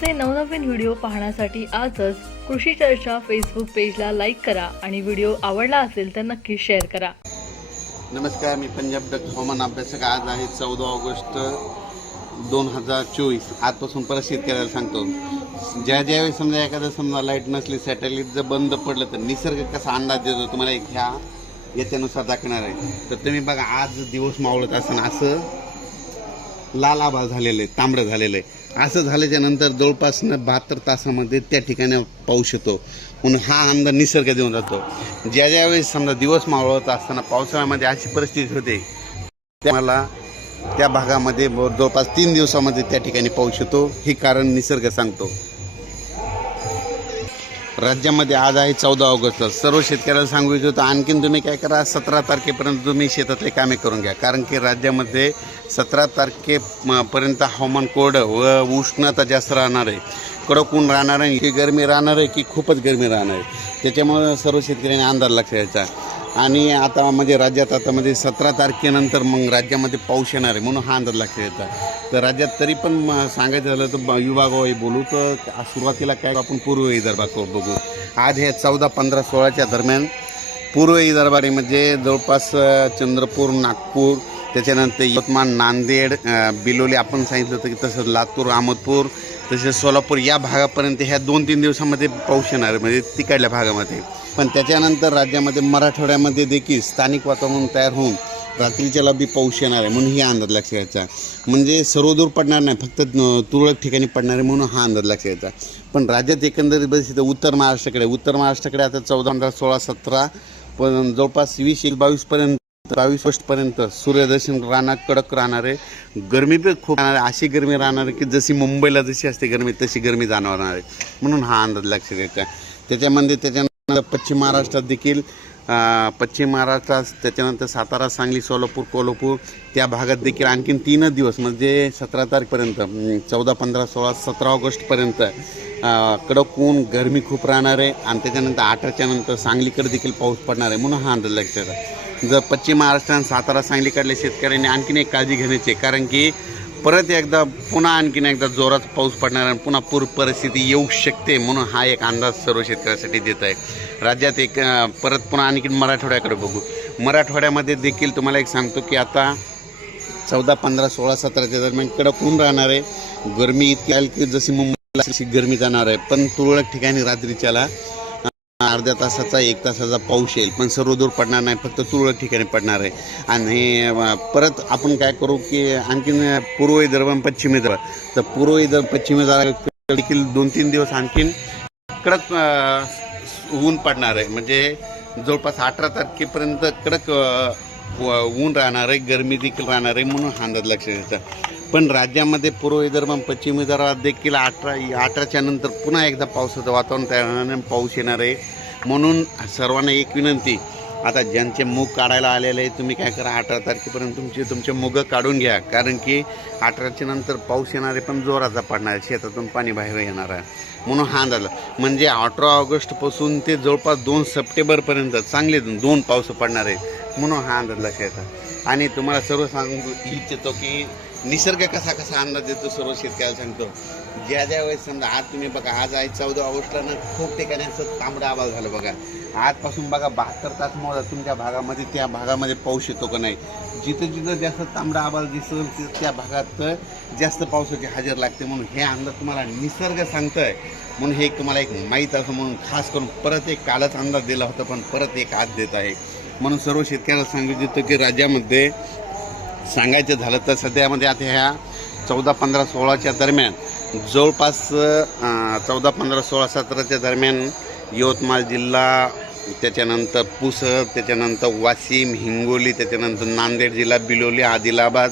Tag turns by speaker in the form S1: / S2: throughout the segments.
S1: आमचे नवनवीन व्हिडिओ पाहण्यासाठी आजच कृषी चर्चा फेसबुक पेजला लाईक करा आणि व्हिडिओ आवडला असेल तर नक्की शेअर करा.
S2: नमस्कार मी पंजाब डक हवामान अभ्यासक. आज आहे चौदा ऑगस्ट दोन हजार चोवीस. आजपासून परत शेतकऱ्याला सांगतो ज्या ज्यावेळी समजा एखादं समजा लाइट नसली सॅटेलाईट जर बंद पडलं तर निसर्ग कसा अंदाज देतो? तुम्हाला एक ह्या याच्यानुसार दाखवणार आहे. तर तुम्ही बघा आज दिवस मावळत असताना असं लाल आभाळ झालेलं आहे तांबडं झालेलं आहे. असं झाल्याच्यानंतर जवळपास बहात्तर तासामध्ये त्या ठिकाणी पाऊस येतो. म्हणून हा आमदार निसर्ग देऊन जातो. ज्या ज्या वेळेस समजा दिवस मावळत असताना पावसाळ्यामध्ये अशी परिस्थिती होते त्याला त्या भागामध्ये जवळपास तीन दिवसामध्ये त्या ठिकाणी पाऊस येतो. हे कारण निसर्ग सांगतो. राज्यामध्ये आज आहे चौदा ऑगस्ट. सर्व शेतकऱ्याला सांगू इच्छितो आणखीन तुम्ही काय करा सतरा तारखेपर्यंत तुम्ही शेतातले कामे करून घ्या. कारण की राज्यामध्ये सतरा तारखेपर्यंत हवामान कोरडं व उष्णता जास्त राहणार आहे. कडक ऊन राहणार आहे की गरमी राहणार आहे की खूपच गरमी राहणार आहे. त्याच्यामुळं सर्व शेतकऱ्यांनी अंदाज लक्ष द्यायचा आणि आता म्हणजे राज्यात आता म्हणजे सतरा तारखेनंतर मग राज्यामध्ये पाऊस येणार आहे म्हणून हा अंदाज लक्ष द्यायचा तर राज्यात तरी पण म- सांगायचं झालं तर ब- बोलू तर सुरुवातीला काय आपण पूर्व विदर्भात बघू. आज हे चौदा पंधरा सोळाच्या दरम्यान पूर्व विदर्भामध्ये म्हणजे जवळपास चंद्रपूर नागपूर त्याच्यानंतर यवतमाळ नांदेड बिलोली आपण सांगितलं होतं की तसंच लातूर अहमदपूर तसेच सोलापूर या भागापर्यंत ह्या दोन तीन दिवसामध्ये पाऊस येणार आहे म्हणजे तिकडल्या भागामध्ये. पण त्याच्यानंतर राज्यामध्ये मराठवाड्यामध्ये देखील स्थानिक वातावरण तयार होऊन रात्रीच्याला बी पाऊस येणार आहे म्हणून ही अंदाज लक्ष घ्यायचा. म्हणजे सर्वदूर पडणार नाही फक्त तुरळक ठिकाणी पडणार आहे म्हणून हा अंदाज लक्ष घ्यायचा. पण राज्यात एकंदरीत बघितलं तर उत्तर महाराष्ट्राकडे उत्तर महाराष्ट्राकडे आता चौदा पंधरा सोळा सतरा पण जवळपास वीस एक बावीसपर्यंत बावीस पर्यंत सूर्यदर्शन राहणार कडक राहणार आहे. गरमी पण खूप राहणार आहे. अशी गरमी राहणार आहे की जशी मुंबईला जशी असते गरमी तशी गरमी जाणवणार आहे. म्हणून हा अंदाज लक्ष घ्यायचा त्याच्यामध्ये त्याच्यानंतर पश्चिम महाराष्ट्रात देखील पश्चिम महाराष्ट्रात त्याच्यानंतर सातारा सांगली सोलापूर कोल्हापूर त्या भागात देखील आणखीन तीनच दिवस म्हणजे सतरा तारखेपर्यंत चौदा पंधरा सोळा सतरा ऑगस्टपर्यंत कडक ऊन गरमी खूप राहणार आहे. आणि त्याच्यानंतर अठराच्या नंतर सांगलीकडे देखील पाऊस पडणार आहे. म्हणून हा अंदाज लक्षात आहे. जर पश्चिम महाराष्ट्र आणि सातारा सांगलीकडल्या शेतकऱ्यांनी आणखीन एक काळजी घेण्याची आहे. कारण की परत एकदा पुन्हा आणखीन एकदा जोरात पाऊस पडणार आणि पुन्हा पूर परिस्थिती येऊ शकते म्हणून हा एक अंदाज सर्व शेतकऱ्यासाठी देत आहे. राज्यात एक परत पुन्हा आणखीन मराठवाड्याकडे बघू. मराठवाड्यामध्ये देखील तुम्हाला एक सांगतो की आता चौदा पंधरा सोळा सतराच्या दरम्यान कडक ऊन राहणार आहे. गरमी इतकी आली की जशी मुंबईला अशी गरमी जाणार आहे. पण तुरळक ठिकाणी रात्रीच्याला अर्ध्या तासाचा एक तासाचा पाऊस येईल पण सर्व दूर पडणार नाही फक्त तुरळक ठिकाणी पडणार आहे. आणि परत आपण काय करू की आणखीन पूर्व विदर्भ आणि पश्चिम विदर्भ. तर पूर्व विदर्भ पश्चिम विदर्भ देखील दोन तीन दिवस आणखीन कडक ऊन पडणार आहे. म्हणजे जवळपास अठरा तारखेपर्यंत कडक व- ऊन राहणार आहे गरमी देखील राहणार आहे म्हणून हा अंदाज लक्ष येतं. पण राज्यामध्ये पूर्व विदर्भ पश्चिम विदर्भात देखील अठरा अठराच्या नंतर पुन्हा एकदा पावसाचं वातावरण तयार होणार आणि पाऊस येणार आहे. म्हणून सर्वांना एक विनंती आता ज्यांचे मूग काढायला आलेले आहे तुम्ही काय करा अठरा तारखेपर्यंत तुमचे तुमचे मुगं काढून घ्या. कारण की अठराच्या नंतर पाऊस येणार आहे पण जोराचा पडणार आहे. शेतातून पाणी बाहेर येणार आहे. म्हणून हा झालं म्हणजे अठरा ऑगस्टपासून ते जवळपास दोन सप्टेंबरपर्यंत चांगले दोन पाऊस पडणार आहेत. म्हणून हा अंदाज लक्षात आणि तुम्हाला सर्व सांगू इच्छितो की निसर्ग कसा कसा अंदाज देतो सर्व शेतकऱ्याला सांगतो. ज्या ज्या वेळेस समजा आज तुम्ही बघा आज आहे चौदा ऑगस्टला ना खूप ठिकाणी असं तांबडं आवाज झालं बघा. आजपासून बघा बहात्तर तास मोजा तुमच्या भागामध्ये त्या भागामध्ये पाऊस येतो का नाही? जिथं जिथं जास्त तांबडा आवाज दिसतो त्या भागात जास्त पावसाची हजेर लागते म्हणून हे अंदाज तुम्हाला निसर्ग सांगतोय. म्हणून हे तुम्हाला एक माहीत असं म्हणून खास करून परत एक कालच अंदाज दिला होता पण परत एक आज देत आहे. म्हणून सर्व शेतकऱ्याला सांगू की राज्यामध्ये सांगायचं झालं तर सध्यामध्ये आता ह्या चौदा पंधरा सोळाच्या दरम्यान जवळपास चौदा पंधरा सोळा सतराच्या दरम्यान यवतमाळ जिल्हा त्याच्यानंतर पुसद त्याच्यानंतर वाशिम हिंगोली त्याच्यानंतर नांदेड जिल्हा बिलोली आदिलाबाद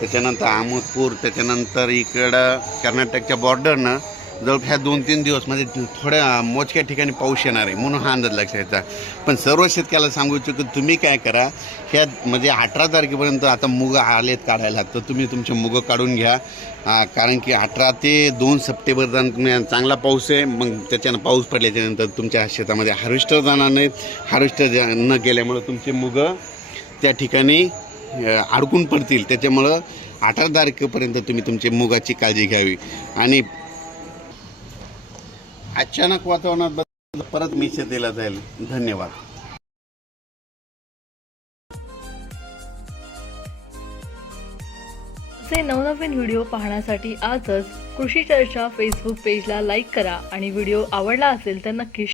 S2: त्याच्यानंतर अहमदपूर त्याच्यानंतर इकडं कर्नाटकच्या बॉर्डरनं जवळ ह्या दोन तीन दिवस म्हणजे थोड्या मोजक्या ठिकाणी पाऊस येणार आहे म्हणून हा अंदाज लक्षात घ्यायचा पण सर्व शेतकऱ्याला सांगू इच्छितो की तुम्ही काय करा ह्या म्हणजे अठरा तारखेपर्यंत आता मुग आलेत काढायला तर तुम्ही तुमचे मुगं काढून घ्या. कारण की अठरा ते दोन सप्टेंबर दरम्यान चांगला पाऊस आहे मग त्याच्यानं पाऊस पडल्याच्यानंतर तुमच्या शेतामध्ये हार्वेस्टर जाणार नाहीत. हार्वेस्टर न गेल्यामुळं तुमचे मुगं त्या ठिकाणी अडकून पडतील. त्याच्यामुळं अठरा तारखेपर्यंत तुम्ही तुमची मुगाची काळजी घ्यावी. आणि अचानक वातावरणात बदल परत मिसे दिला जाईल. धन्यवाद.
S1: असे नवनवीन व्हिडिओ पाहण्यासाठी आजच कृषी चर्चा फेसबुक पेजला लाईक करा आणि व्हिडिओ आवडला असेल तर नक्की